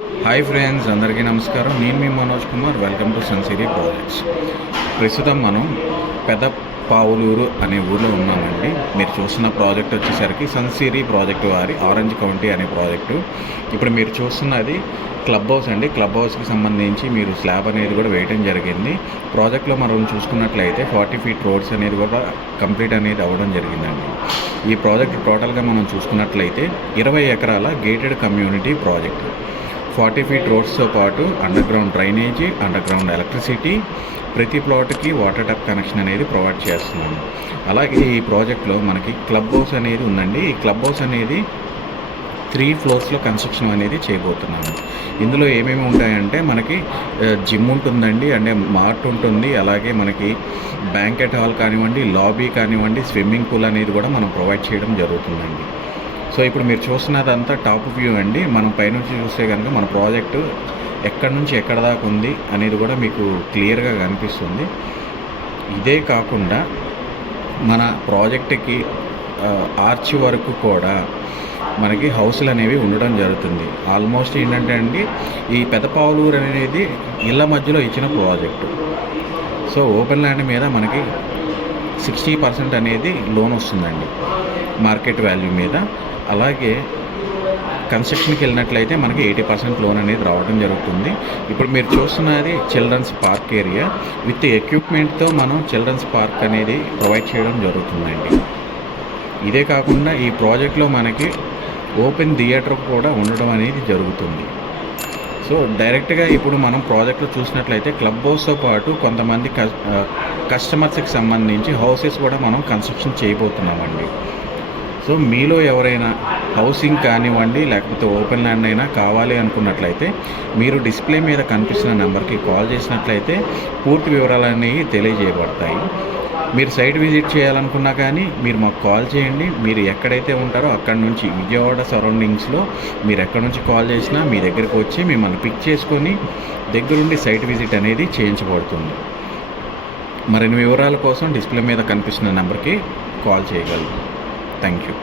Hi friends, అందరికీ నమస్కారం. నేను మీ Manoj Kumar. Welcome to Sansiri projects. ప్రస్తుతం మనం పెద్ద పావులూరు అనే ఊర్లో ఉన్నామండి. మీరు చూస్తున్న ప్రాజెక్ట్ వచ్చేసరికి సన్సిరీ ప్రాజెక్టు వారి ఆరెంజ్ కౌంటీ అనే ప్రాజెక్టు. ఇప్పుడు మీరు చూస్తున్నది క్లబ్ హౌస్ అండి. క్లబ్ హౌస్కి సంబంధించి మీరు స్లాబ్ అనేది కూడా వేయడం జరిగింది. ప్రాజెక్ట్లో మనం చూసుకున్నట్లయితే 40 ఫీట్ రోడ్స్ అనేది కూడా కంప్లీట్ అనేది అవ్వడం జరిగిందండి. ఈ ప్రాజెక్ట్ టోటల్గా మనం చూసుకున్నట్లయితే 20 ఎకరాల గేటెడ్ కమ్యూనిటీ ప్రాజెక్ట్. 40 ఫీట్ రోడ్స్తో పాటు under ground drainage, under ground electricity, ప్రతి ప్లాట్కి వాటర్ ట్యాప్ కనెక్షన్ అనేది ప్రొవైడ్ చేస్తున్నాము. అలాగే ఈ ప్రాజెక్ట్లో మనకి క్లబ్ హౌస్ అనేది ఉందండి. ఈ క్లబ్ హౌస్ అనేది 3 ఫ్లోర్స్లో కన్స్ట్రక్షన్ అనేది చేయబోతున్నాము. ఇందులో ఏమేమి ఉంటాయంటే మనకి జిమ్ ఉంటుందండి, అంటే మార్ట్ ఉంటుంది. అలాగే మనకి బ్యాంకెట్ హాల్ కానివ్వండి, లాబీ కానివ్వండి, స్విమ్మింగ్ పూల్ అనేది కూడా మనం ప్రొవైడ్ చేయడం జరుగుతుందండి. సో ఇప్పుడు మీరు చూస్తున్నదంతా టాప్ వ్యూ అండి. మనం పైనుంచి చూస్తే కనుక మన ప్రాజెక్టు ఎక్కడి నుంచి ఎక్కడ దాకా ఉంది అనేది కూడా మీకు క్లియర్గా కనిపిస్తుంది. ఇదే కాకుండా మన ప్రాజెక్టుకి ఆర్చ్ వరకు కూడా మనకి హౌస్లు అనేవి ఉండడం జరుగుతుంది. ఆల్మోస్ట్ ఏంటంటే అండి, ఈ పెదపావులూరు అనేది ఇళ్ళ మధ్యలో ఇచ్చిన ప్రాజెక్టు. సో ఓపెన్ ల్యాండ్ మీద మనకి 60% అనేది లోన్ వస్తుందండి మార్కెట్ వాల్యూ మీద. అలాగే కన్స్ట్రక్షన్కి వెళ్ళినట్లయితే మనకి 80% లోన్ అనేది రావడం జరుగుతుంది. ఇప్పుడు మీరు చూస్తున్నది చిల్డ్రన్స్ పార్క్ ఏరియా. విత్ ఎక్విప్మెంట్తో మనం చిల్డ్రన్స్ పార్క్ అనేది ప్రొవైడ్ చేయడం జరుగుతుందండి. ఇదే కాకుండా ఈ ప్రాజెక్ట్లో మనకి ఓపెన్ థియేటర్ కూడా ఉండడం అనేది జరుగుతుంది. సో డైరెక్ట్గా ఇప్పుడు మనం ప్రాజెక్ట్లో చూసినట్లయితే క్లబ్ హౌస్తో పాటు కొంతమంది కస్టమర్స్కి సంబంధించి హౌసెస్ కూడా మనం కన్స్ట్రక్షన్ చేయబోతున్నామండి. సో మీలో ఎవరైనా హౌసింగ్ కానివ్వండి, లేకపోతే ఓపెన్ ల్యాండ్ అయినా కావాలి అనుకున్నట్లయితే మీరు డిస్ప్లే మీద కనిపిస్తున్న నెంబర్కి కాల్ చేసినట్లయితే పూర్తి వివరాలు అనేవి తెలియజేయబడతాయి. మీరు సైట్ విజిట్ చేయాలనుకున్నా కానీ మీరు మాకు కాల్ చేయండి. మీరు ఎక్కడైతే ఉంటారో అక్కడి నుంచి, విజయవాడ సరౌండింగ్స్లో మీరు ఎక్కడి నుంచి కాల్ చేసినా మీ దగ్గరికి వచ్చి మిమ్మల్ని పిక్ చేసుకొని దగ్గరుండి సైట్ విజిట్ అనేది చేయించబడుతుంది. మరిన్ని వివరాల కోసం డిస్ప్లే మీద కనిపిస్తున్న నెంబర్కి కాల్ చేయగలరు. Thank you.